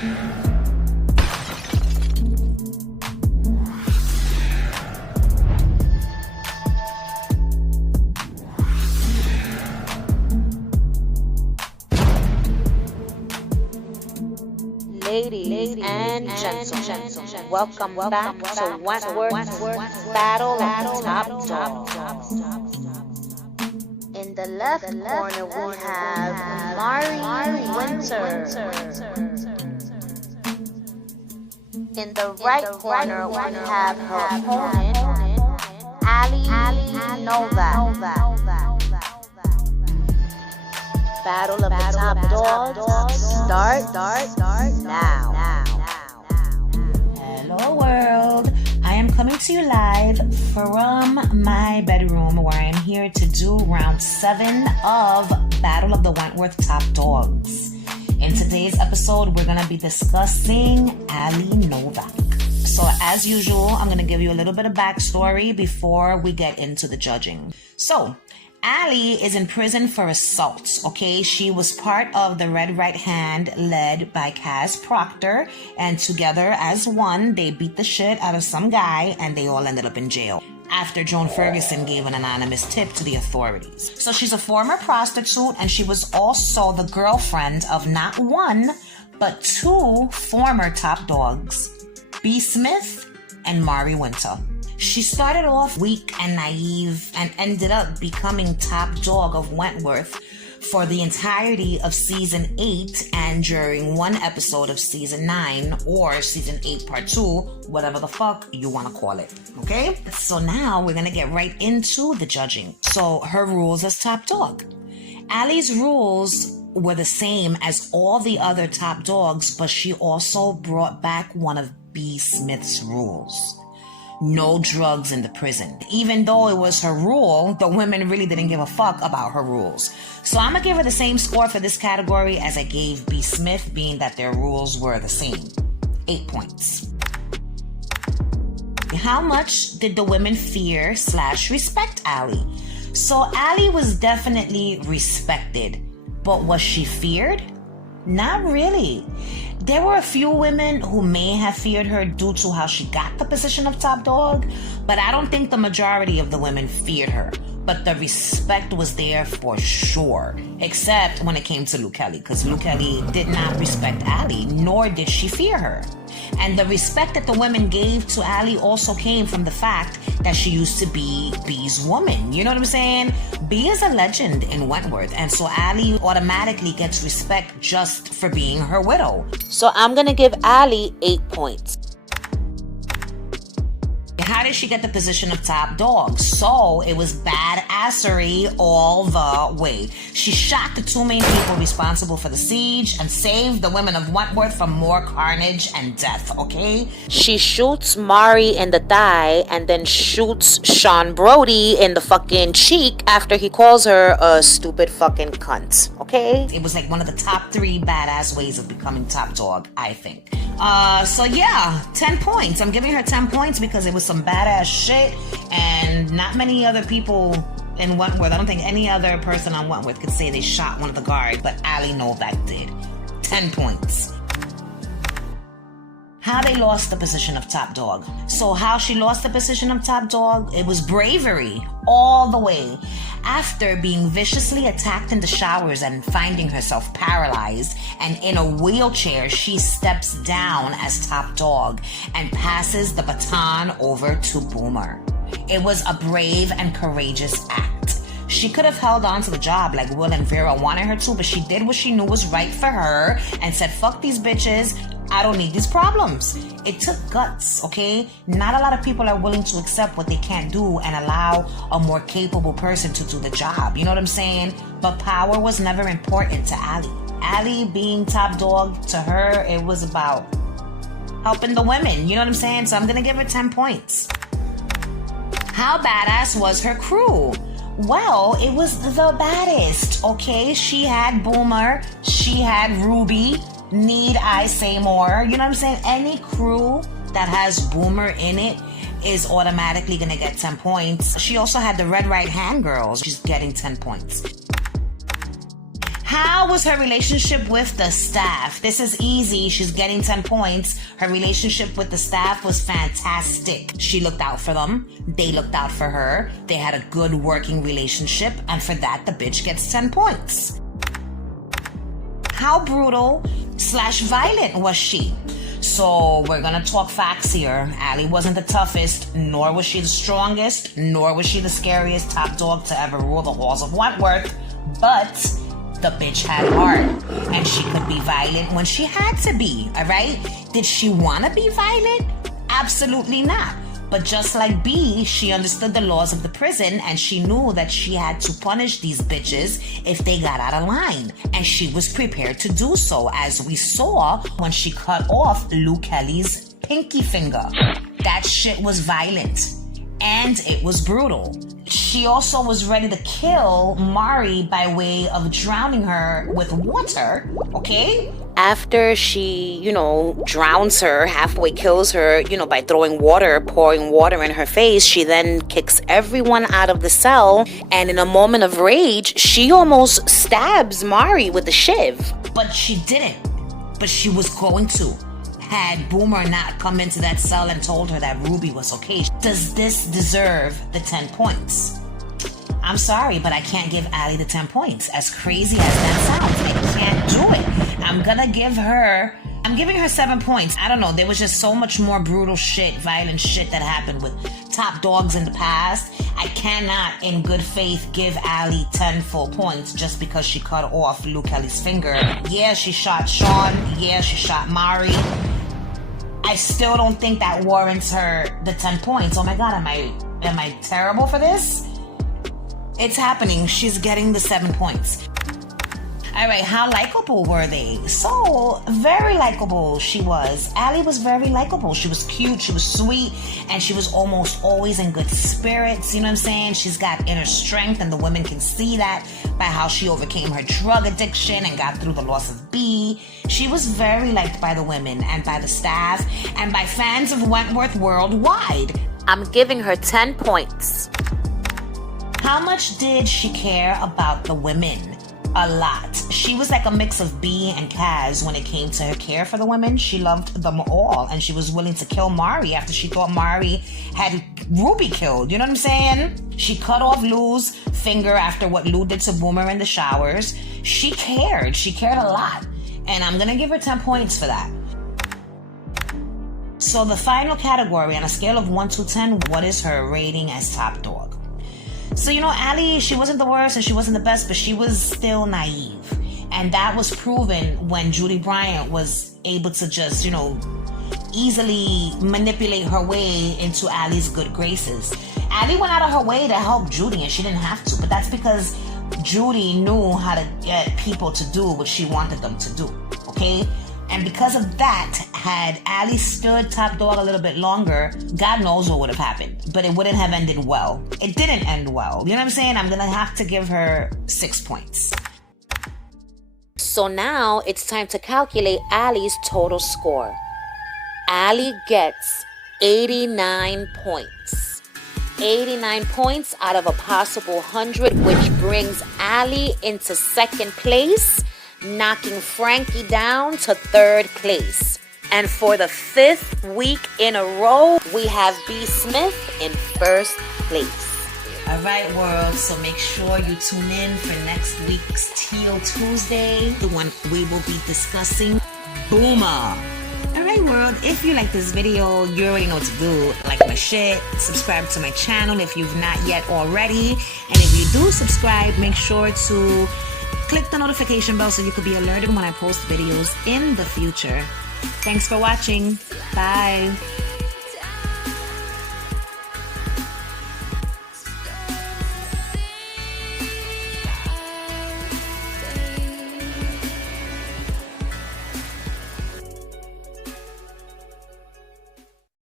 Ladies and gentlemen, welcome back to Wentworths Battle of the Top Dogs. In the left corner we have Mari Winter. In the right corner we have her opponent, Allie Novak. Battle of the Top Dogs start now. Hello world, I am coming to you live from my bedroom where I'm here to do round 7 of Battle of the Wentworth Top Dogs. In today's episode, we're going to be discussing Allie Novak. So as usual, I'm going to give you a little bit of backstory before we get into the judging. So, Allie is in prison for assault, okay? She was part of the Red Right Hand led by Kaz Proctor, and together as one, they beat the shit out of some guy and they all ended up in jail after Joan Ferguson gave an anonymous tip to the authorities. So she's a former prostitute, and she was also the girlfriend of not one, but 2 former top dogs, B. Smith and Mari Winter. She started off weak and naive and ended up becoming top dog of Wentworth for the entirety of season 8 and during one episode of season 9 or season 8 part 2, whatever the fuck you want to call it. Okay? So now we're going to get right into the judging. So her rules as top dog. Allie's rules were the same as all the other top dogs, but she also brought back one of B. Smith's rules. No drugs in the prison. Even though it was her rule, the women really didn't give a fuck about her rules. So I'm gonna give her the same score for this category as I gave B. Smith, being that their rules were the same. 8 points. How much did the women fear / respect Allie? So Allie was definitely respected, but was she feared? Not really. There were a few women who may have feared her due to how she got the position of top dog, but I don't think the majority of the women feared her. But the respect was there for sure, except when it came to Luke Kelly, because Luke Kelly did not respect Allie, nor did she fear her. And the respect that the women gave to Allie also came from the fact that she used to be B's woman. You know what I'm saying? B is a legend in Wentworth, and so Allie automatically gets respect just for being her widow. So I'm going to give Allie 8 points. How did she get the position of top dog? So it was badassery all the way. She shot the 2 main people responsible for the siege and saved the women of Wentworth from more carnage and death, okay? She shoots Mari in the thigh and then shoots Sean Brody in the fucking cheek after he calls her a stupid fucking cunt, okay? It was like one of the top 3 badass ways of becoming top dog, I think. So yeah, 10 points. I'm giving her 10 points because it was some badass shit, and not many other people in Wentworth, I don't think any other person on Wentworth could say they shot one of the guards, but Allie Novak did. 10 points. How they lost the position of top dog. So how she lost the position of top dog, it was bravery all the way. After being viciously attacked in the showers and finding herself paralyzed and in a wheelchair, she steps down as top dog and passes the baton over to Boomer. It was a brave and courageous act. She could have held on to the job like Will and Vera wanted her to, but she did what she knew was right for her and said, fuck these bitches, I don't need these problems. It took guts, okay? Not a lot of people are willing to accept what they can't do and allow a more capable person to do the job. You know what I'm saying? But power was never important to Allie. Allie being top dog, to her, it was about helping the women. You know what I'm saying? So I'm going to give her 10 points. How badass was her crew? Well, it was the baddest, okay? She had Boomer, she had Ruby. Need I say more? You know what I'm saying? Any crew that has Boomer in it is automatically going to get 10 points. She also had the Red Right Hand girls. She's getting 10 points. How was her relationship with the staff? This is easy. She's getting 10 points. Her relationship with the staff was fantastic. She looked out for them. They looked out for her. They had a good working relationship. And for that, the bitch gets 10 points. How brutal / violent was she? So we're gonna talk facts here. Allie wasn't the toughest, nor was she the strongest, nor was she the scariest top dog to ever rule the halls of Wentworth. But the bitch had heart, and she could be violent when she had to be, all right? Did she want to be violent? Absolutely not. But just like B, she understood the laws of the prison, and she knew that she had to punish these bitches if they got out of line. And she was prepared to do so, as we saw when she cut off Luke Kelly's pinky finger. That shit was violent, and it was brutal. She also was ready to kill Mari by way of drowning her with water, okay? After she, drowns her, halfway kills her, by pouring water in her face, she then kicks everyone out of the cell. And in a moment of rage, she almost stabs Mari with a shiv. But she didn't. But she was going to. Had Boomer not come into that cell and told her that Ruby was okay. Does this deserve the 10 points? I'm sorry, but I can't give Allie the 10 points. As crazy as that sounds, I can't do it. I'm giving her 7 points. I don't know, there was just so much more brutal shit, violent shit that happened with top dogs in the past. I cannot, in good faith, give Allie 10 full points just because she cut off Luke Kelly's finger. Yeah, she shot Sean. Yeah, she shot Mari. I still don't think that warrants her the 10 points. Oh my God, am I terrible for this? It's happening. She's getting the 7 points. All right, how likable were they? So, very likable she was. Allie was very likable. She was cute, she was sweet, and she was almost always in good spirits. You know what I'm saying? She's got inner strength, and the women can see that by how she overcame her drug addiction and got through the loss of B. She was very liked by the women and by the staff and by fans of Wentworth worldwide. I'm giving her 10 points. How much did she care about the women? A lot. She was like a mix of B and Kaz when it came to her care for the women. She loved them all, and she was willing to kill Mari after she thought Mari had Ruby killed. You know what I'm saying? She cut off Lou's finger after what Lou did to Boomer in the showers. She cared. She cared a lot. And I'm gonna give her 10 points for that. So the final category on a scale of 1 to 10, what is her rating as top dog? So, Allie, she wasn't the worst and she wasn't the best, but she was still naive. And that was proven when Judy Bryant was able to just, easily manipulate her way into Allie's good graces. Allie went out of her way to help Judy, and she didn't have to, but that's because Judy knew how to get people to do what she wanted them to do, okay? And because of that, had Allie stood top dog a little bit longer, God knows what would have happened. But it wouldn't have ended well. It didn't end well. You know what I'm saying? I'm going to have to give her 6 points. So now it's time to calculate Allie's total score. Allie gets 89 points. 89 points out of a possible 100, which brings Allie into second place, knocking Frankie down to third place. And for the 5th week in a row, we have B. Smith in first place. All right, world. So make sure you tune in for next week's Teal Tuesday, the one we will be discussing Boomer. All right, world. If you like this video, you already know what to do. Like my shit, subscribe to my channel if you've not yet already. And if you do subscribe, make sure to click the notification bell so you could be alerted when I post videos in the future. Thanks for watching. Bye.